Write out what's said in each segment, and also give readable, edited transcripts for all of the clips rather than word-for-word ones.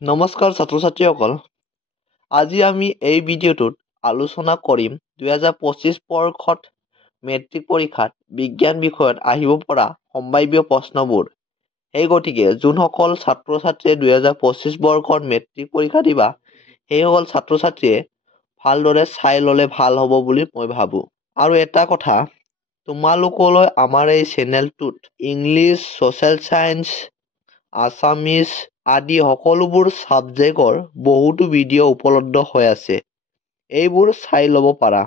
নমস্কাৰ ছাত্ৰ-ছাত্ৰীসকল, আজি আমি এই ভিডিঅ'টোত আলোচনা কৰিম 2025 বৰ্ষত মেট্ৰিক পৰীক্ষাত বিজ্ঞান বিষয়ত আহিব পৰা সম্ভাৱ্য প্ৰশ্নবোৰ। এই গতিকে যোনসকল ছাত্ৰ-ছাত্ৰীয়ে 2025 বৰ্ষত মেট্ৰিক পৰীক্ষা দিবা, সেইসকল ছাত্ৰ-ছাত্ৰীয়ে ভালদৰে চাই ল'লে ভাল হ'ব বুলি মই ভাবোঁ। আৰু এটা কথা, তোমালোকলৈ আমাৰ এই চেনেলটোত ইংলিছ, ছ'চিয়েল সায়েন্স, আছামিজ আদি সকলোবোৰ সাবজেক্টৰ বহুতো ভিডিঅ' উপলব্ধ হৈ আছে। এইবোৰ চাই ল'ব পাৰা,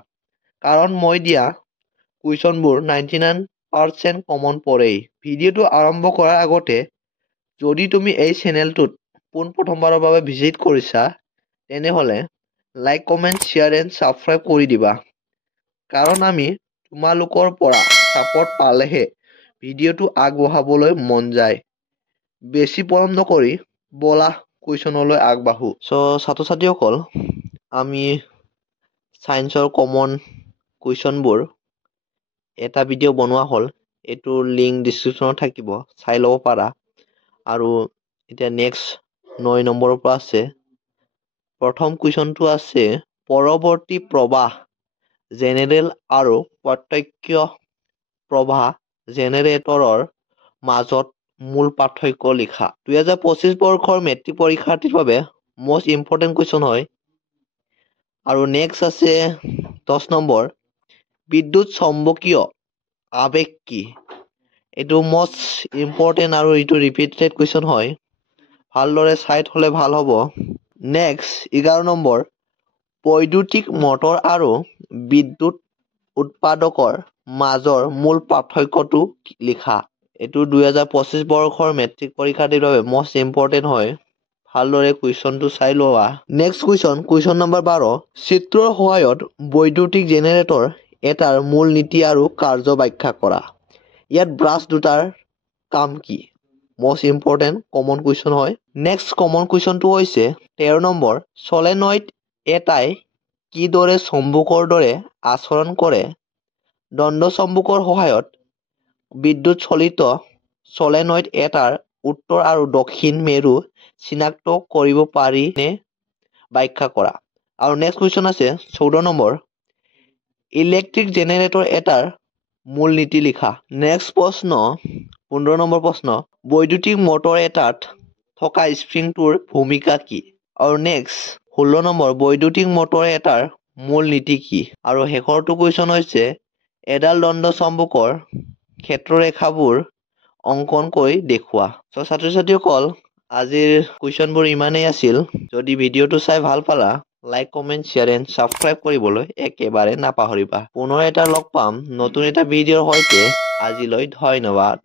কাৰণ মই দিয়া কুৱেশ্যনবোৰ 99% কমন পৰেই। ভিডিঅ'টো আৰম্ভ কৰাৰ আগতে যদি তুমি এই চেনেলটোত পোনপ্ৰথমবাৰৰ বাবে ভিজিট কৰিছা, তেনেহ'লে like, comment, share and subscribe কৰি দিবা, কাৰণ আমি তোমালোকৰ পৰা ছাপোৰ্ট পালেহে ভিডিঅ'টো আগবঢ়াবলৈ মন যায়। বেছি পলম নকৰি বলা কুৱেশ্যনলৈ আগবাঢ়ো। ছাত্ৰ-ছাত্ৰীসকল, আমি ছায়েন্সৰ কমন কুৱেশ্যনবোৰ এটা ভিডিঅ' বনোৱা হ'ল। এইটোৰ লিংক ডিছক্ৰিপশ্যনত থাকিব, চাই ল'ব পাৰা। আৰু এতিয়া নেক্সট 9 নম্বৰৰ পৰা আছে। প্ৰথম কুৱেশ্যনটো আছে পৰৱৰ্তী প্ৰবাহ জেনেৰেল আৰু প্ৰত্যক্ষ প্ৰবাহ জেনেৰেটৰৰ মাজত মূল পাৰ্থক্য লিখা। 2025 বৰ্ষৰ মেট্ৰিক পৰীক্ষাৰ্থীৰ বাবে মষ্ট ইম্পৰ্টেণ্ট কুৱেশ্যন হয়। আৰু নেক্সট আছে 10 নম্বৰ, বিদ্যুৎ চৌম্বকীয় আবেগ কি? এইটো মষ্ট ইম্পৰ্টেণ্ট আৰু এইটো ৰিপিটেড কুৱেশ্যন হয়। ভালদৰে চাই থ'লে ভাল হ'ব। নেক্সট 11 নম্বৰ, বৈদ্যুতিক মটৰ আৰু বিদ্যুৎ উৎপাদকৰ মাজৰ মূল পাৰ্থক্যটো লিখা। এইটো 2025 বৰ্ষৰ মেট্ৰিক পৰীক্ষাৰ্থীৰ বাবে মষ্ট ইম্পৰ্টেণ্ট হয়। ভালদৰে কুৱেশ্যনটো চাই লোৱা। নেক্সট কুৱেশ্যন নম্বৰ 12, চিত্ৰৰ সহায়ত বৈদ্যুতিক জেনেৰেটৰ এটাৰ মূল নীতি আৰু কাৰ্য ব্যাখ্যা কৰা। ইয়াত ব্ৰাছ দুটাৰ কাম কি? মষ্ট ইম্পৰ্টেণ্ট কমন কুৱেশ্যন হয়। নেক্সট কমন কুৱেশ্যনটো হৈছে 13 নম্বৰ, ছলেনয়েড এটাই কিদৰে চম্বুকৰ দৰে আচৰণ কৰে? দণ্ড চম্বুকৰ সহায়ত বিদ্যুৎ চলিত ছলেনয়েড এটাৰ উত্তৰ আৰু দক্ষিণ মেৰু চিনাক্ত কৰিব পাৰি নে? ব্যাখ্যা কৰা। আৰু নেক্সট কুৱেশ্যন আছে 14 নম্বৰ, ইলেক্ট্ৰিক জেনেৰেটৰ এটাৰ মূল নীতি লিখা। নেক্সট প্ৰশ্ন 15 নম্বৰ প্ৰশ্ন, বৈদ্যুতিক মটৰ এটাত থকা স্প্ৰিংটোৰ ভূমিকা কি? আৰু নেক্সট 16 নম্বৰ, বৈদ্যুতিক মটৰ এটাৰ মূল নীতি কি? আৰু শেষৰটো কুৱেশ্যন হৈছে এডাল দণ্ড চম্বুকৰ ক্ষেত্ৰৰেখাবোৰ অংকন কৰি দেখুওৱা। ছাত্ৰ-ছাত্ৰীসকল, আজিৰ কুৱেশ্যনবোৰ ইমানেই আছিল। যদি ভিডিঅ'টো চাই ভাল পালা, like, comment, share and subscribe কৰিবলৈ একেবাৰে নাপাহৰিবা। পুনৰ এটা লগ পাম নতুন এটা ভিডিঅ'ৰ সৈতে। আজিলৈ ধন্যবাদ।